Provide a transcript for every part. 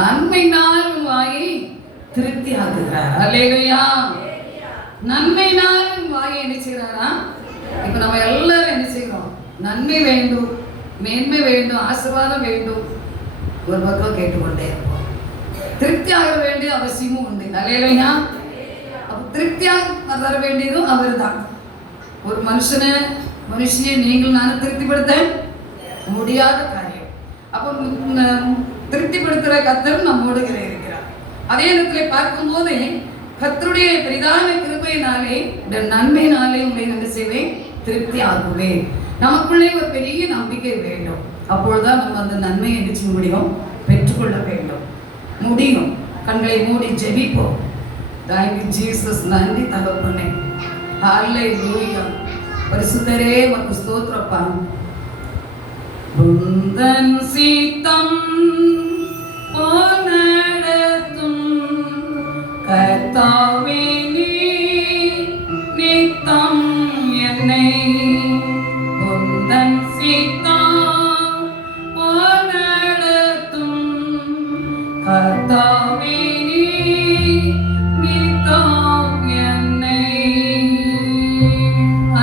நன்மையினால் உன் வாயை திருப்தி ஆக்குகிறார். அல்லேலூயா. நன்மையினால் உன் வாயை என்ன செய்கிறாரா? இப்ப நம்ம எல்லாரும் என்ன செய்கிறோம்? நன்மை வேண்டும், மேன்மை வேண்டும், ஆசீர்வாதம் வேண்டும், ஒரு பக்கம் கேட்டுக்கொண்டே இருப்போம். திருப்தியாக வேண்டிய அவசியமும் உண்டு. அல்லேலூயா. அப்ப திருப்தியாக தர வேண்டியதும் அவர் தான். ஒரு மனுஷனை நீங்கள் நானும் திருப்திப்படுத்த முடியாத காரியம். அப்போ திருப்திப்படுத்துகிற கர்த்தர் நம்மோடு இருக்கிறார். அதே நேரத்தில் பார்க்கும்போது கர்த்தருடைய பெரிதான கிருபையினாலே நன்மையினாலே உங்களை என்ன செய்வேன்? திருப்தி ஆகுவேன். நமக்குள்ளே ஒரு பெரிய நம்பிக்கை வேண்டும். அப்பொழுதுதான் நம்ம அந்த நன்மையை என்ன செய்ய முடியும்? பெற்றுக்கொள்ள வேண்டும் முடியும். கண்களை மூடி ஜெபிப்போம். Thank you Jesus. நன்றி தகப்பனே. ஹல்லேலூயா. பரிசுத்தரே உமக்கு ஸ்தோத்திரப்பா. உந்தன் சித்தம் போல் நடத்தும் கர்த்தாவே நீர் நித்தம் என்னை உந்தன் சித்தம் போல் நடத்தும் கர்த்தாவே நீர் நித்தம் என்னை.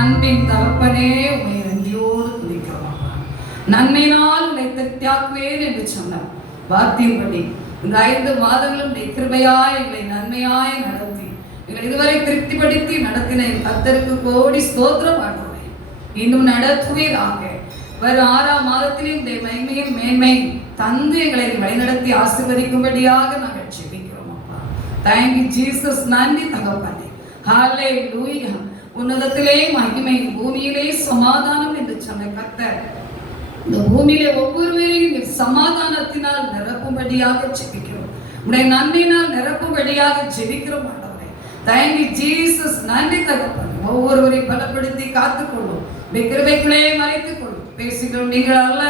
அன்பின் தகப்பனே உம்மை நன்றியோடு துதிக்கிறோம். நன்மையினால் உன்னை திருப்தியாக்குவேன் என்று சொன்னார் வார்த்தையின்படி இந்த 5 மாதங்களும் கிருபையாய் எங்களை நன்மையாய் நடத்தி எங்களை இதுவரை திருப்திப்படுத்தி நடத்தின கர்த்தருக்கு கோடி ஸ்தோத்திரம் ஆண்டவரே. இன்னும் நடத்துவீராக. வரும் 6ஆம் மாதத்திலே இந்த மகிமையும் மேன்மை தந்து எங்களை வழிநடத்தி ஆசீர்வதிக்கும்படியாக நாங்கள் ஜெபிக்கிறோம் அப்பா. Thank you Jesus. நன்றி தகப்பனே. ஹல்லேலூயா. உன்னதத்திலே மகிமை, பூமியிலே சமாதானம் என்று சொன்ன கர்த்தர் இந்த பூமியிலே ஒவ்வொருவரையும் சமாதானத்தினால் நிரப்பும்படியாக ஜெபிக்கிறோம். உடைய நன்மையினால் நிரப்பும்படியாக ஜெபிக்கிறோம் ஆண்டவரே. Thank you Jesus. நன்றி தகப்பனே. ஒவ்வொருவரையும் பலப்படுத்தி காத்துக்கொள்ளும். கிருபைக்குள்ளே மறைத்துக் கொள்ளும். பேசுகிறோம் நீங்கள் அல்ல,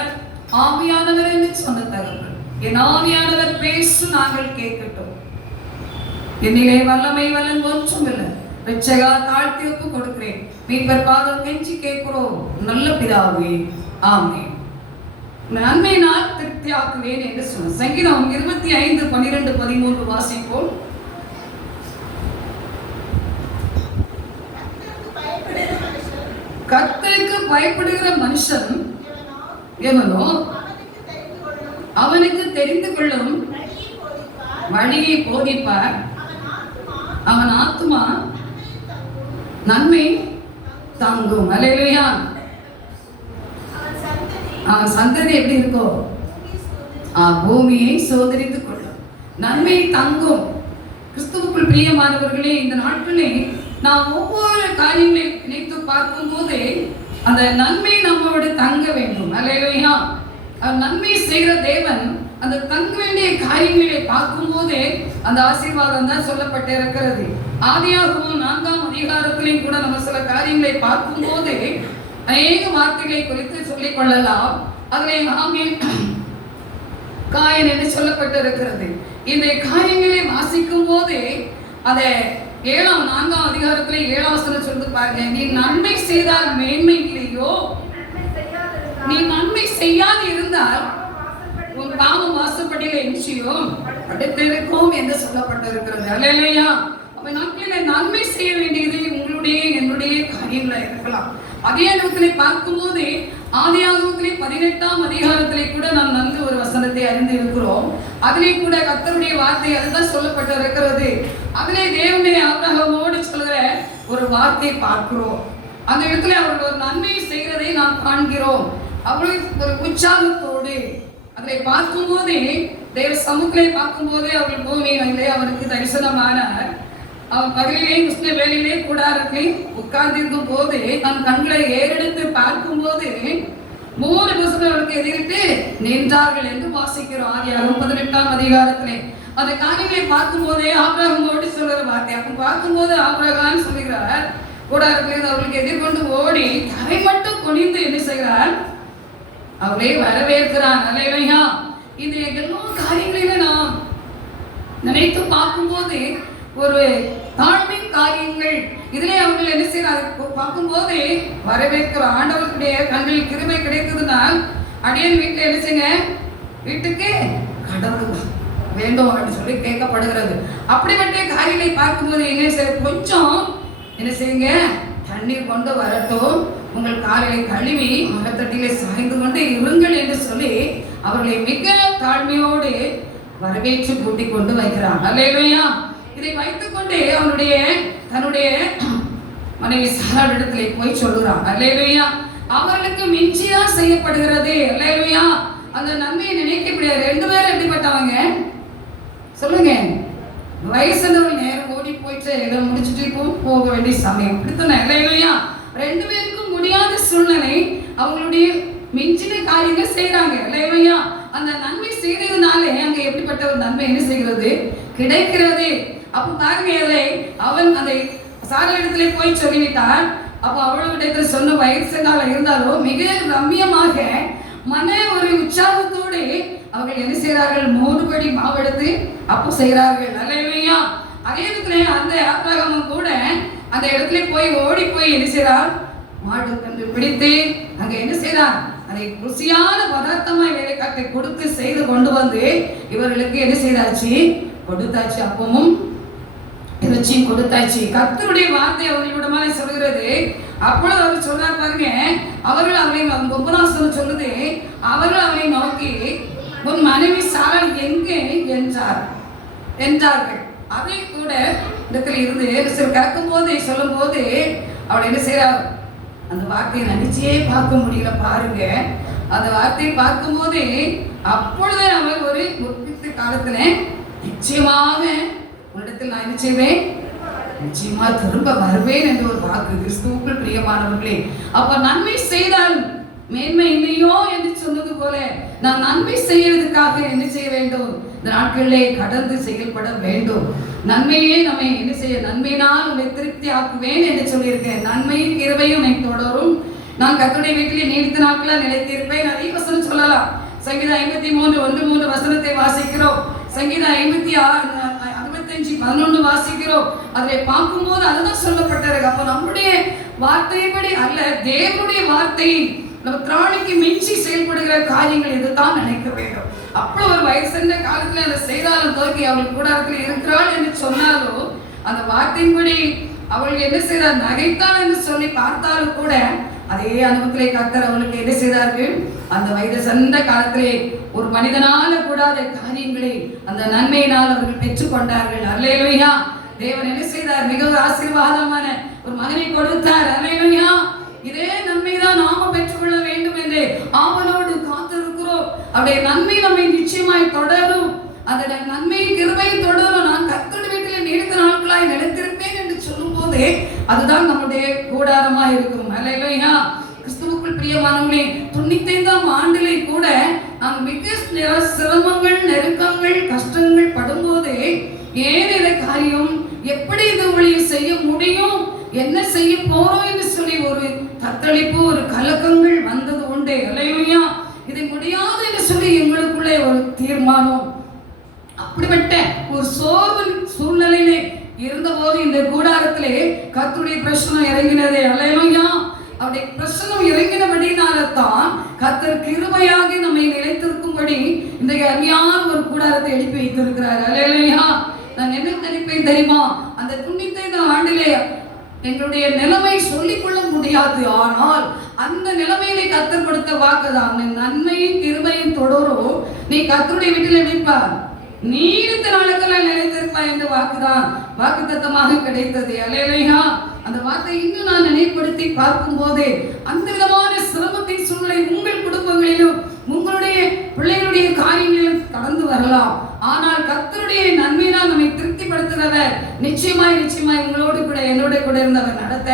ஆவியானவர் என்று சொன்ன தகப்பன். என் ஆவியானவர் பேசு, நாங்கள் கேட்கட்டும். என்னிலே வல்லமை வல்லன் ஒன்றும் இல்லை. ரட்சகா தாழ்த்தி ஒப்பு கொடுக்கிறேன். மீட்பர் பாதம் கெஞ்சி கேட்கிறோம் நல்ல பிதாவே. ஆமென். நன்மையினால் திருப்தியாக்குவேன் என்று சொன்ன சங்கீதம் 25, 12, 13 வாசிப்போம். கர்த்தருக்கு பயப்படுகிற மனுஷன் எவனோ அவனுக்கு தெரிந்து கொள்ளும் வழியை போதிப்பார். அவன் ஆத்துமா நன்மை தங்கும். அல்லேலூயா. அவன் சந்ததி எப்படி இருக்கோ? பூமியை சோதரித்துக் கொள்ளும். நன்மை தங்கும். கிறிஸ்துவுக்குள் பிரியமானவர்களே, இந்த நாட்களே நாம் ஒவ்வொரு காரியங்களை நினைத்து பார்க்கும் போதே அந்த நன்மை நம்மோடு தங்க வேண்டும். அல்லேலூயா. நன்மை செய்கிற தேவன் அந்த தங்க வேண்டிய காரியங்களை பார்க்கும் போதே அந்த ஆசீர்வாதம் தான் சொல்லப்பட்டு இருக்கிறது. ஆதியாகமம் 4ஆம் அதிகாரத்திலையும் கூட நம்ம சில காரியங்களை பார்க்கும் போதே அநேக வார்த்தைகளை குறித்து சொல்லிக் கொள்ளலாம். அதிலே ஆமேன் காயன் என்று சொல்லப்பட்டு இருக்கிறது. இந்த காரியங்களை வாசிக்கும் போதே அதை 4ஆம் அதிகாரத்திலே 7ஆம் வசனம் சொல்லிட்டு பாருங்க. நீ நன்மை செய்தால் மேன்மை இல்லையோ? நீ நன்மை செய்யாது இருந்தால் உன் பாவம் வாசப்படியில் எஞ்சியோ அடுத்திருக்கும் என்று சொல்லப்பட்டிருக்கிறது. அல்லேலூயா. அப்ப நாட்களிலே நன்மை செய்ய வேண்டியது உங்களுடைய என்னுடைய காரியங்களா இருக்கலாம். அதே நேரத்திலே பார்க்கும்போது ஆதியாகமத்திலே 18ஆம் அதிகாரத்திலே கூட நாம் நன்கு ஒரு வசனத்தை அறிந்து இருக்கிறோம். அதிலே கூட கர்த்தருடைய வார்த்தை அதுதான் சொல்லப்பட்டு இருக்கிறது. அதிலே தேவனுடைய ஆபிரகாமோடு சொல்கிற ஒரு வார்த்தை பார்க்கிறோம். அந்த இடத்துல அவர்கள் ஒரு நன்மையை செய்கிறதை நாம் காண்கிறோம். அவர்களுக்கு ஒரு உற்சாகத்தோடு அதை பார்க்கும் போதே தேவ சமூகத்திலே பார்க்கும் போதே அவர்கள் பூமியிலே அவருக்கு தரிசனமானார். அவன் பகலிலே உஷ்ண வேலையிலே கூடாரத்தை உட்கார்ந்திருக்கும் போது தன் கண்களை ஏறெடுத்து பார்க்கும் போது 3 புருஷர்களுக்கு எதிர்த்து நின்றார்கள் என்று வாசிக்கிறோம். ஆதியாகமம் 18ஆம் அதிகாரத்திலே அந்த காரியங்களை பார்க்கும் போதே ஆபிரகாமோடு சொல்கிற வார்த்தை. அப்ப பார்க்கும் போது ஆபிரகாம் சொல்லுகிறார், கூடாரத்திலிருந்து அவர்களுக்கு எதிர்கொண்டு ஓடி தரை மட்டும் குனிந்து என்ன செய்கிறார்? அவளை வரவேற்கிறான். அல்லேலூயா. இந்த எல்லா காரியங்களையும் நாம் நினைத்து பார்க்கும்போது ஒரு தாழ்மை காரியங்கள் இதிலே அவர்கள் என்ன செய்யறாரு பார்க்கும் போது வரவேற்கிற ஆண்டவர்களுடைய கண்களில் கிருபை கிடைத்ததுனால் அடியன் வீட்டுல என்ன செய்யுங்க, வீட்டுக்கு கடவுள் வேண்டும் அப்படின்னு சொல்லி கேட்கப்படுகிறது. அப்படிப்பட்ட காரியங்களை பார்க்கும்போது என்ன செய்ய, கொஞ்சம் என்ன செய்யுங்க, தண்ணீர் கொண்டு வரட்டும், உங்கள் காலையை கழுவி மரத்தட்டிலே சாய்ந்து கொண்டு இருங்கள் என்று சொல்லி அவர்களை மிக தாழ்மையோடு வரவேற்று கூட்டிக் கொண்டு வைக்கிறார். அல்லேலூயா. இதை வைத்துக் கொண்டே தன்னுடைய மனைவி சாராள் இடத்திலே போய் சொல்லுறான். அல்லேலூயா. அவர்களுக்கு மிஞ்சிதான் செய்யப்படுகிறது. அல்லேலூயா. அந்த நன்மையை நினைக்க முடியாது. 2 பேரும் எப்படிப்பட்டவங்க சொல்லுங்க? வயசுனவர்கள் நேரம் ஓடி போயிட்டு இதை முடிச்சுட்டு போக வேண்டிய சமயம். அப்படித்தானே? அல்லேலூயா. 2 பேருக்கும் முடியாத சூழ்நிலை. அவங்களுடைய மிஞ்சின காரியங்கள் செய்யறாங்க. அல்லேலூயா. அந்த நன்மை செய்ததுனாலே அங்க எப்படிப்பட்ட ஒரு நன்மை என்ன செய்கிறது, கிடைக்கிறது. அப்ப பாருங்க, அவன் அதை சாராள் இடத்திலே போய் சொல்லிவிட்டான். அப்போ அவளுடைய சொன்ன வயசுனால இருந்தாலும் மிக ரம்மியமாக மன ஒரு உற்சாகத்தோடு அவர்கள் என்ன செய்கிறார்கள், 3 படி மாவெடுத்து அப்போ செய்கிறார்கள். அல்லேலூயா. அதே இடத்துல அந்த ஆபிரகாமும் கூட அந்த இடத்துல போய் ஓடி போய் என்ன செய்கிறார், மாடு கன்று பிடித்து அங்க என்ன செய்கிறார், அதை ருசியான பதார்த்தமாய் வேலைக்காட்டை கொடுத்து செய்து கொண்டு வந்து இவர்களுக்கு என்ன செய்தாச்சு, கொடுத்தாச்சு. அப்பமும் இறைச்சியும் கொடுத்தாச்சு. கர்த்தருடைய வார்த்தை அவர்களிடமாக சொல்கிறது. அப்பொழுது அவர் சொல்றார் பாருங்க, அவர்கள் அவரை 9 சொல்லுது, அவர்கள் அவரை நோக்கி உன் மனைவி சாராள் எங்கே என்றார்கள். அதை கூட இடத்துல இருந்து சில கறக்கும் போது சொல்லும் போது அவள் என்ன செய்யறார், அந்த வார்த்தையை நினைச்சே பார்க்க முடியல பாருங்க. அந்த வார்த்தையை பார்க்கும் போது அப்பொழுது அவர் ஒரு குறிப்பிட்ட காலத்துல நிச்சயமாக உன்னிடத்தில் நான் என்ன செய்வேன், நிச்சயமா திரும்ப வருவேன் என்ற ஒரு வாக்கு. கிறிஸ்துவுக்குள் பிரியமானவர்களே, அப்ப நன்மை செய்தால் மேன்மை இல்லையோ என்று சொன்னது போல நான் நன்மை செய்யறதுக்காக என்ன செய்ய வேண்டும், இந்த நாட்களிலே கடந்து செயல்பட வேண்டும். நன்மையே நம்ம என்ன செய்ய, நன்மையினால் உன்னை திருப்தி ஆக்குவேன் என்று சொல்லியிருக்கேன். நன்மையும் கிருபையும் என்னை தொடரும், நான் கர்த்தருடைய வீட்டிலே நீடித்த நாட்களாக நிலைத்திருப்பேன். நிறைய வசனம் சொல்லலாம். சங்கீதம் 53 1-3 வசனத்தை வாசிக்கிறோம். சங்கீதம் 55:11 வாசிக்கிறோம். அதை பார்க்கும்போது அதுதான் சொல்லப்பட்டிருக்கு. அப்ப நம்முடைய வார்த்தைப்படி அல்ல, தேவனுடைய வார்த்தை நம்ம திராணிக்கு மிஞ்சி செயல்படுகிற காரியங்கள் இதுதான் நினைக்க வேண்டும். அப்போ ஒரு வயசுன்ற காலத்துல அந்த செய்தாலும் துவக்கி அவள் கூடாரத்தில் இருக்கிறாள் என்று சொன்னாலும் அந்த வார்த்தையின்படி அவள் என்ன செய்தார், நகைத்தாள் என்று சொல்லி பார்த்தாலும் கூட அதே அனுபவத்திலே கர்த்தர் அவளுக்கு என்ன செய்தார்கள், அந்த வயது சென்ற காலத்திலே ஒரு மனிதனால கூடாத காரியங்களை அந்த நன்மையினால் அவர்கள் பெற்றுக் கொண்டார்கள். அல்லேலூயா. தேவன் என்ன செய்தார், மிக ஆசீர்வாதமான ஒரு மகனை கொடுத்தார். அல்லேலூயா. இதே நன்மைதான் நாம பெற்றுக்கொள்ள வேண்டும் என்று ஆவலோடு காத்திருக்கிறோம். அவருடைய நன்மை நம்மை நிச்சயமாய் தொடரும். அந்த நன்மை கிருபை தொடரும். நான் கர்த்தருடைய வீட்டில் நீடித்த நாட்களாய் நிலைத்திருப்பேன் என்று சொல்லும் போது அதுதான் நம்முடைய கூடாரமாய் இருக்கும். அல்லேலூயா. கிறிஸ்துவுக்குள் பிரியமானவர்களே, 95ஆம் ஆண்டிலே கூட நாம் மிக சிரமங்கள், நெருக்கங்கள், கஷ்டங்கள் படும்போது ஏன் இந்த காரியம், எப்படி இந்த ஊழியை செய்ய முடியும், என்ன செய்ய போறோம் என்று சொல்லி ஒரு தத்தளிப்பு, ஒரு கலக்கங்கள் வந்தது உண்டு. அல்லேலூயா. இது முடியாது என்று சொல்லி எங்களுக்குள்ளே ஒரு தீர்மானம். அப்படிப்பட்ட ஒரு சோர்வு சூழ்நிலையிலே இருந்தபோது இந்த கூடாரத்திலே கர்த்தருடைய பிரசன்னம் இறங்கினதே. அல்லேலூயா. அவருடைய பிரசன்னம் இறங்கினபடினால்தான் கர்த்தர் கிருபையாக நம்மை நிலைத்திருக்கும்படி இந்த அருமையான ஒரு கூடாரத்தை எழுப்பி வைத்திருக்கிறார். அல்லேலூயா. நான் என்ன நினைப்பேன் தெரியுமா, அந்த 95ஆம் ஆண்டிலே எங்களுடைய நிலைமை சொல்லிக்கொள்ள முடியாது. ஆனால் அந்த நிலைமையிலே கர்த்தர் கொடுத்த வாக்குதான், நன்மையும் கிருபையும் தொடரும், நீ கர்த்தருடைய வீட்டில் நிற்பார், நீடித்த நாட்களாக நிலைத்திருப்பாய் என்ற வாக்குதான் வாக்குத்தத்தமாக கிடைத்தது. அல்லேலூயா. அந்த வார்த்தை இன்னும் நான் நினைவுபடுத்தி பார்க்கும் போது அந்த விதமான சிரமத்தின் சூழ்நிலை உங்கள் குடும்பங்களிலும் உங்களுடைய பிள்ளைகளுடைய காரியங்களிலும் கடந்து வரலாம். ஆனால் கர்த்தருடைய நன்மையினால் நம்மை திருப்திப்படுத்துகிறவர் நிச்சயமாய் உங்களோடு கூட என்னோட கூட இருந்தவர் நடத்த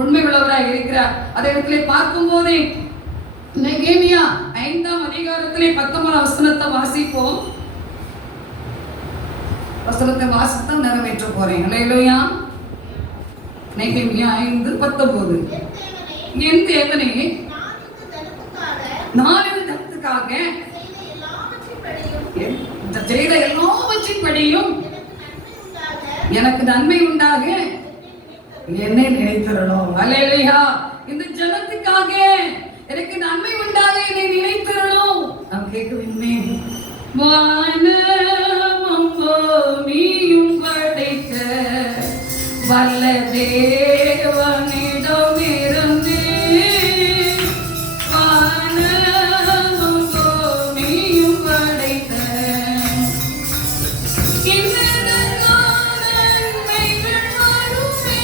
உண்மை உள்ளவராய் இருக்கிறார். அதே இடத்துல பார்க்கும் போதே நெகேமியா 5ஆம் அதிகாரத்திலே 19ஆம் வசனத்தை வாசிப்போம். வசனத்தை வாசித்தான் நிறைவேற்ற போறேன். அல்லேலூயா. நெகேமியா 5:19. என் தேவனே, நான் இந்த ஜனத்துக்காக செய்த எல்லாவற்றின்படியும் எனக்கு நன்மை உண்டாக என்னை நினைத்திரணும். அல்லேலூயா. இந்த ஜனத்துக்காக எனக்கு நன்மை உண்டாக என்னை நினைத்திரணும். நாம் கேட்க வேண்டும். வானமா தேவனிடமிருந்து வானமும் பூமியும் படைத்த இன்னதெல்லாம் நன்மைகள் வருமே,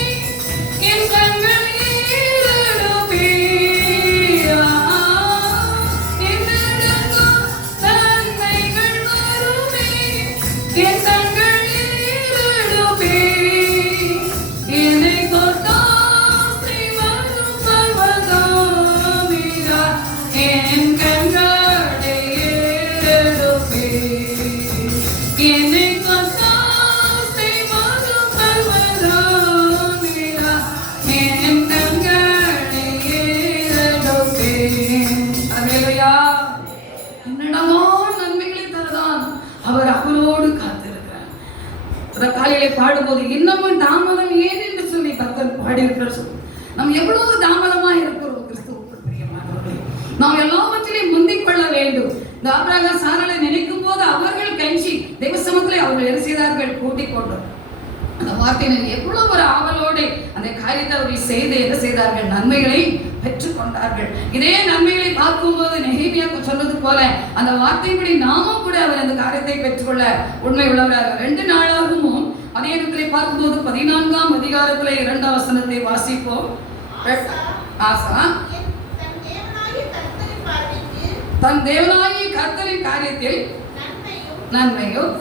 என் கண்கள் ஏறிடுமே. இன்னதெல்லாம் நன்மைகள் வருமே, என் கண்கள் ஏறிடுமே. என்னை கொத்தாசை வரும் பர்வதமிரா, என் கண்களை ஏறிடுமே. என்னை கொத்தாசை வரும் பர்வதமிரா, என் கண்களை ஏறிடுமே. அல்லேலூயா. என்னடமோ நன்மைகளை தரதான் அவர் அவரோடு காத்திருக்கிறார். காலையிலே பாடும்போது இன்னமும் தாமதம் ஏன் என்று சொல்லி கர்த்தர் பாடியிருக்கிறார். நாம் எவ்வளவு தாமதமா இருக்கிறோம் கிறிஸ்துவுக்குள் பிரியமானவர்களே. நாம் எல்லாவற்றிலையும் முந்திக் கொள்ள வேண்டும். இந்த ஆபிரகாம் சாராளை நினைக்கும் போது அவர்கள் கெஞ்சி தெய்வ சமூகத்திலே அவர்கள் என்ன செய்தார்கள்? கூட்டிக் கொண்டோம். அந்த வார்த்தையை எவ்வளவு ஒரு ஆவலோடு அந்த காரியத்தை அவர்கள் செய்து என்ன செய்தார்கள்? நன்மைகளை பெற்றுக் கொண்டார்கள். இதே நன்மைகளை பார்க்கும்போது நெகேமியா சொன்னது போல அந்த வார்த்தைப்படி நாமும் கூட அவர் அந்த காரியத்தை பெற்றுக்கொள்ள உண்மை உள்ளவராக. 2 நாளாகவும் அதே இடத்திலே பார்க்கும்போது 14ஆம் அதிகாரத்திலே 2ஆம் வசனத்தை வாசிப்போம். ஆசா தன் தேவனாகிய கர்த்தரின் காரியத்தில் நன்மையும்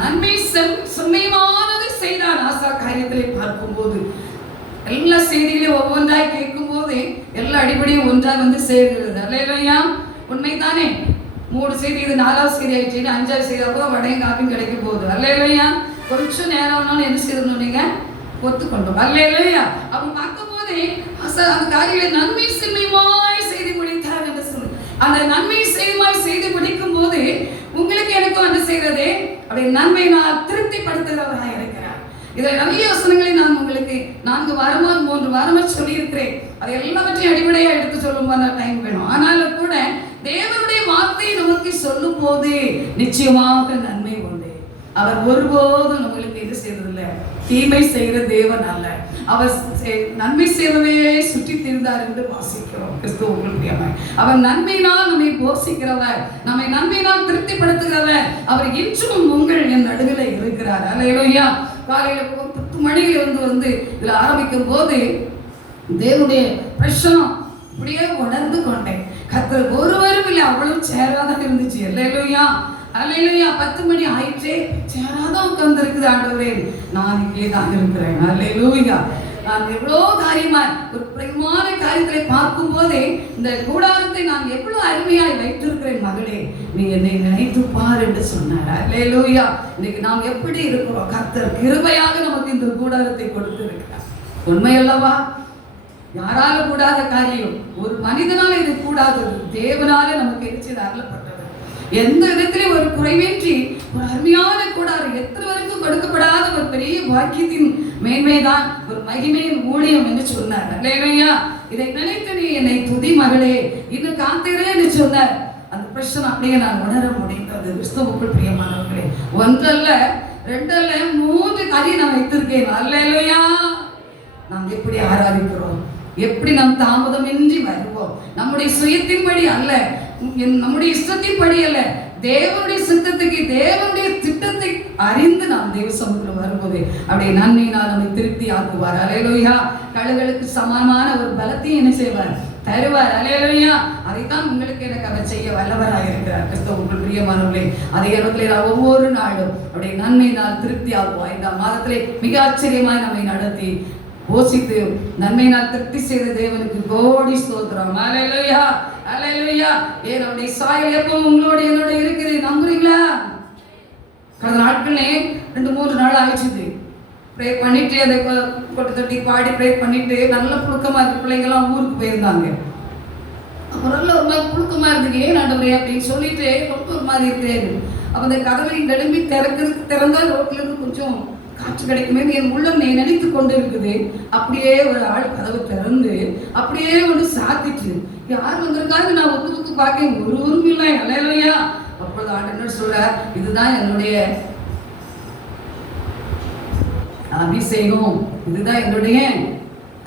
நன்மை செம்மையானதை செய்தான். ஆசா காரியத்திலே பார்க்கும்போது எல்லா செய்திகளையும் ஒவ்வொன்றாய் கேட்கும் போது எல்லா அடிப்படையும் ஒன்றாக வந்து சேர்கிறது. அல்லேலூயா. உண்மைதானே? 3 செய்தி, இது 4வது செய்தி ஆயிடுச்சு, 5வது செய்தி அப்போ வடையும் காப்பியும் கிடைக்கும் போகுது. அல்லேலூயா. கொஞ்சம் நேரம்னாலும் என்ன செய்யணும்? நீங்க ஒத்துக்கொண்டோம். அல்லேலூயா. அப்ப பார்க்கும் போதே அந்த காரியங்களை நன்மை செம்மையாய் செய்து முடித்தார் என்று சொல்லு. அந்த நன்மை செம்மையாய் செய்து முடிக்கும் போது உங்களுக்கு எனக்கும் என்ன செய்யறது? அப்படி நன்மை நான் திருப்திப்படுத்துகிறவராக இருக்கிறார். இதில் நிறைய வசனங்களை நான் உங்களுக்கு 4 வாரமா 3 வாரமா சொல்லி இருக்கிறேன். அது எல்லாவற்றையும் அடிப்படையா எடுத்து சொல்லும் போது டைம் வேணும். ஆனாலும் கூட தேவனுடைய வார்த்தையை நமக்கு சொல்லும் போது நிச்சயமாக நன்மை உண்டு. அவர் ஒருபோதும் நம்மளுக்கு இது செய்யறதில்லை, தீமை செய்கிற தேவன் அல்ல. அவர் நன்மை செய்வதே சுற்றி திரிந்தார் என்று வாசிக்கிறோம். கிறிஸ்துவுக்குள் அவர் நன்மையினால் நம்மை போஷிக்கிறவர், நம்மை நன்மையினால் திருப்திப்படுத்துகிறவர். அவர் இன்றும் உங்கள் என் நடுவில் இருக்கிறார். அல்லேலூயா. காலையில 10 மணியிலிருந்து வந்து இதுல ஆரம்பிக்கும் போது தேவனுடைய பிரசனம் இப்படியே உணர்ந்து கொண்டேன். கர்த்தர் ஒருவரும் இல்லை, அவ்வளவு சேராதான் இருந்துச்சு. அல்லேலூயா. அல்லேலூயா. 10 மணி ஆயிற்றே, சேராதான் உட்கார்ந்து இருக்குது. ஆண்டவரே, நான் இங்கே தான் இருக்கிறேன். அல்லேலூயா. நான் எவ்வளோ காரியமா ஒரு பிரமான காரியத்தை பார்க்கும் போதே இந்த கூடாரத்தை நான் எவ்வளவு அருமையாய் வைத்திருக்கிறேன். மகளே, நீ என்னை நினைத்து பார் என்று சொன்னார். அல்லேலூயா. இன்னைக்கு நாம் எப்படி இருக்கிறோம்? கர்த்தர் கிருபையாக நமக்கு இந்த கூடாரத்தை கொடுத்து இருக்கிறார். உண்மை அல்லவா? யாரால கூடாத காரியம், ஒரு மனிதனால இது கூடாதது, தேவனால நமக்கு எரிச்சது அருளப்பட்டது. எந்த விதத்திலே ஒரு குறைவின்றி ஒரு அருமையான கூடாரம், எத்தனை வரைக்கும் கொடுக்கப்படாத ஒரு பெரிய பாக்கியத்தின் மேன்மைதான் ஒரு மகிமையின் ஊழியம் என்று சொன்னார். அல்லேலூயா. இதை நினைத்து நீ என்னை துதி மகளே, இன்னும் காத்திரே என்று சொன்னார். அந்த பிரச்சனை அப்படியே நான் உணர முடிந்தது. கிறிஸ்துவுக்குள் பிரியமானவர்களே, 1 அல்ல 2 அல்ல 3 காரியம் நான் வைத்திருக்கேன். அல்லேலூயா. நாம் எப்படி ஆராதிக்கிறோம், எப்படி நாம் தாமதமின்றி வருவோம். நம்முடைய சுயத்தின்படி அல்ல, நம்முடைய இஷ்டத்தின்படி அல்ல, தேவனுடைய சித்தத்துக்கு, தேவனுடைய திட்டத்தை அறிந்து நாம் தேவ சமூகத்தில் வரும்போது அப்படியே நன்மையினால் நம்மை திருப்தி ஆக்குவார். அல்லேலூயா. கழுகளுக்கு சமானமான ஒரு பலத்தையும் என்ன செய்வார்? தருவார். அல்லேலூயா. அதைத்தான் உங்களுக்கு எனக்கு அவர் செய்ய வல்லவராக இருக்கிறார். கிறிஸ்துவுக்குள் பிரியமானவர்களே, அதே இடத்துல ஒவ்வொரு நாளும் அப்படியே நன்மையினால் திருப்தி ஆக்குவார். இந்த மாதத்திலே மிக ஆச்சரியமாய் நம்மை நடத்தி போஷித்து நன்மையினால் திருப்தி செய்த தேவனுக்கு கோடி ஸ்தோத்திரம். அல்லேலூயா. அல்லேலூயா. என்னுடைய சாயல் எப்பவும் உங்களோட என்னோட இருக்குது. நம்புறீங்களா? கடந்த நாட்களே 2-3 நாள் ஆயிடுச்சு. ப்ரே பண்ணிட்டு அதை கொட்டு தட்டி பாடி ப்ரே பண்ணிட்டு நல்ல புழுக்கமா இருக்கு. பிள்ளைங்கெல்லாம் ஊருக்கு போயிருந்தாங்க. அப்புறம் ஒரு மாதிரி புழுக்கமா இருக்கு. ஏன் ஆண்டவரே அப்படின்னு சொல்லிட்டு ரொம்ப ஒரு மாதிரி இருக்கு. அப்ப அந்த கதவை எழும்பி திறந்தா ரோட்ல இருந்து கொஞ்சம் காற்று கிடைக்குமே என் உள்ளம் நினைத்து கொண்டு இருக்குது. அப்படியே ஒரு ஆள் கதவை திறந்து அப்படியே ஒன்று சாத்திட்டு யார் வந்திருக்காரு நான் ஒத்து பார்க்க ஒரு உரிமை. அல்லேலூயா. அப்பொழுது ஆண்டவர் சொல்றார், இதுதான் என்னுடைய அபிஷேகம், இதுதான் என்னுடைய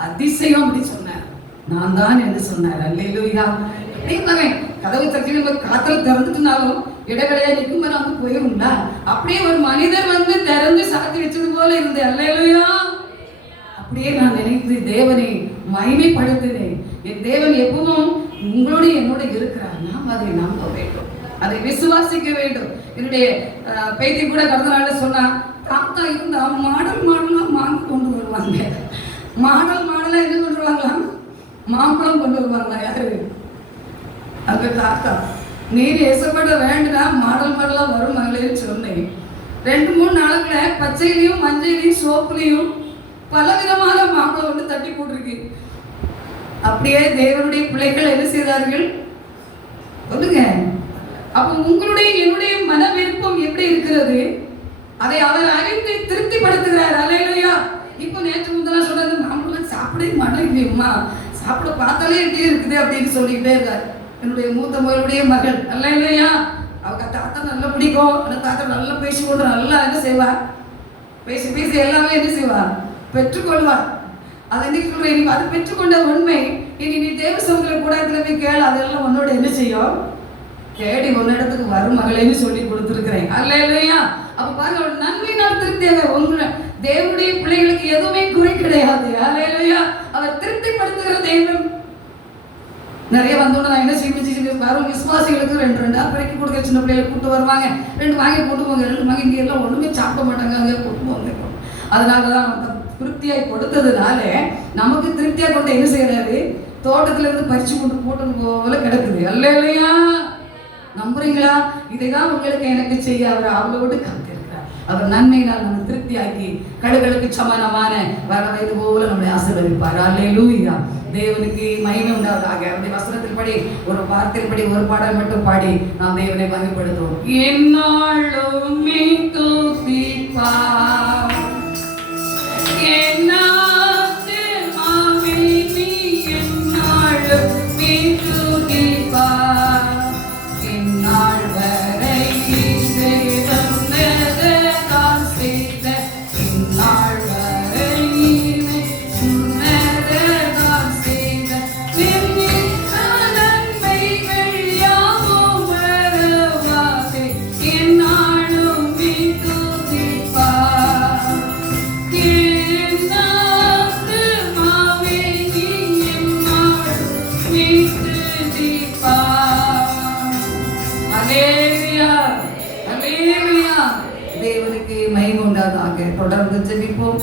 அதிசயம் அப்படி சொன்னார். நான் தான் என்று சொன்னார். அல்லேலூயா. அதே மாதிரி கதவு தட்டி நம்ம காத்துல திறந்துட்டுனாலும் இடைவெளியா நிற்கும் போது வந்து போயிருந்தா அப்படியே ஒரு மனிதர் வந்து திறந்து சாத்தி வச்சது போல இருந்து. அல்லேலூயா. அப்படியே நான் நினைத்து தேவனை மகிமைப்படுத்தினேன். என் தேவன் எப்பவும் உங்களோட என்னோட இருக்கிறார். நாம் அதை நம்ப வேண்டும், அதை விசுவாசிக்க வேண்டும். என்னுடைய பேத்தி கூட கடந்த நாள்ல சொன்னா, தாத்தா இருந்தா மாடல் மாடலா மாங்க கொண்டு வருவாங்க. மாடல் மாடலா என்ன கொண்டு வருவாங்களாம்? மாம்பழம் கொண்டு வருவாங்களா? யாரு? அங்க தாத்தா, நீர் எசப்பட வேண்டுனா மாடல் மாடலா வரும் மகளேன்னு சொன்னேன். 2-3 நாளுக்குள்ள பச்சையிலையும் மஞ்சளையும் சோப்புலையும் பல விதமான மாம்பழம் வந்து தட்டி போட்டிருக்கு. அப்படியே தேவனுடைய பிள்ளைகள் என்ன செய்தார்கள் சொல்லுங்க. அப்ப உங்களுடைய என்னுடைய மன விருப்பம் எப்படி இருக்கிறது? அதை அவர் அறிந்து திருப்திப்படுத்துகிறார். அல்லேலூயா. இப்போ நேற்று முந்தெல்லாம் சொன்னது, மாம்பழம் சாப்பிடவே மாட்டேங்குமா, சாப்பிட பார்த்தாலே எப்படி இருக்குது அப்படின்னு சொல்லிக்கிட்டே இருக்கார் என்னுடைய மூத்த மகளுடைய மகள். அல்லேலூயா. அவங்க தாத்தா நல்லா பிடிக்கும். அந்த தாத்தா நல்லா பேசிக்கொண்டு நல்லா என்ன செய்வார், பேசி பேசி எல்லாமே என்ன செய்வார், பெற்றுக்கொள்வார். அதை இன்னைக்கு அது பெற்றுக்கொண்ட உண்மை இனி நீ தேவ சமூகத்துல கூட போய் கேளு, அதெல்லாம் உன்னோட என்ன செய்யும், தேடி ஒரு இடத்துக்கு வரும் மகளேன்னு சொல்லி கொடுத்துருக்கிறேன். அல்லேலூயா. அப்ப பாருங்க, நன்மை நான் திருப்தியாக உங்களை தேவனுடைய பிள்ளைகளுக்கு எதுவுமே குறை கிடையாது. அல்லேலூயா. அவர் திருப்திப்படுத்துகிற தேவன். நிறைய வந்தோட நான் என்ன செய்ய வரும் விசுவாசிகளுக்கு 2 பிறக்கி கொடுக்குற சின்ன பிள்ளைகளை கூட்டு வருவாங்க. 2 வாங்கி போட்டு போங்க, 2 வாங்கி இங்கே எல்லாம் ஒண்ணுமே சாப்பிட மாட்டாங்க, அங்கே கூட்டு போங்க. அதனாலதான் திருப்தியாய் கொடுத்ததுனால நமக்கு திருப்தியா கொண்டு என்ன செய்யறாரு, தோட்டத்துல இருந்து பறிச்சு கொண்டு போட்டது போல கிடக்குது. அல்லேலூயா. நம்புறீங்களா? இதைதான் உங்களுக்கு எனக்கு செய்ய அவர் அவளோடு காத்திருக்கிறார். அவர் நன்மையினால் நம்ம திருப்தியாக்கி கடுகளுக்கு சமானமான வரவயது போல நம்மளை ஆசீர்வதிப்பார். அல்லேலூயா. தேவனுக்கு மகிமை உண்டாவதாக. அவருடைய வசனத்தின் படி ஒரு வார்த்தையின் படி ஒரு பாடல் மட்டும் பாடி நாம் தேவனை மகிமைப்படுத்துவோம். என்னாலும் தேவனுக்கு மகிமை உண்டாவதாக. தொடர்ந்து ஜெபிப்போம்.